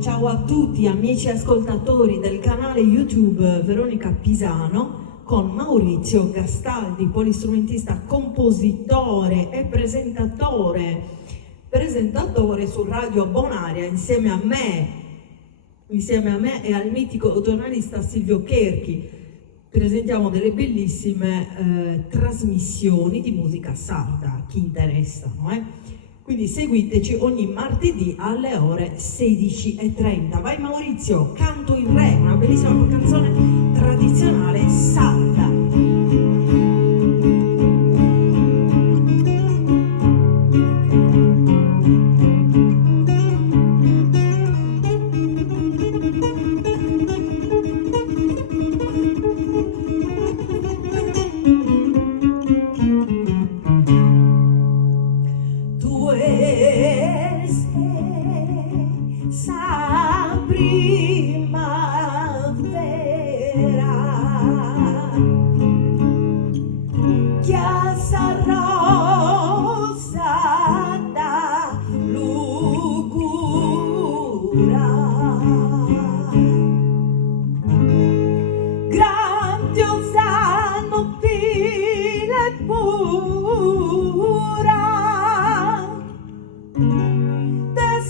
Ciao a tutti amici ascoltatori del canale YouTube Veronica Pisano con Maurizio Gastaldi, polistrumentista, compositore e presentatore su Radio Bonaria insieme a me e al mitico giornalista Silvio Cherchi. Presentiamo delle bellissime trasmissioni di musica sarda, a chi interessano. Quindi seguiteci ogni martedì alle ore 16:30. Vai Maurizio, Canto in Re, una bellissima canzone tradizionale sarda.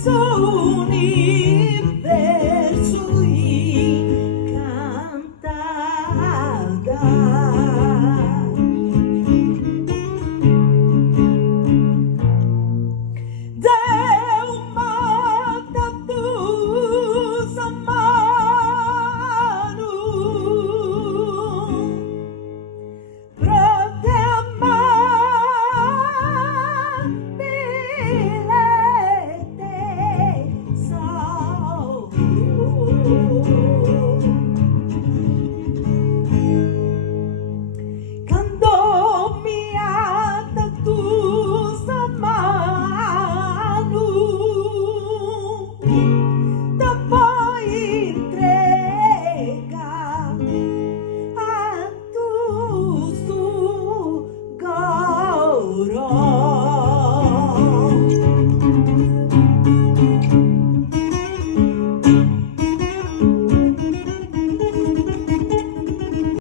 Sony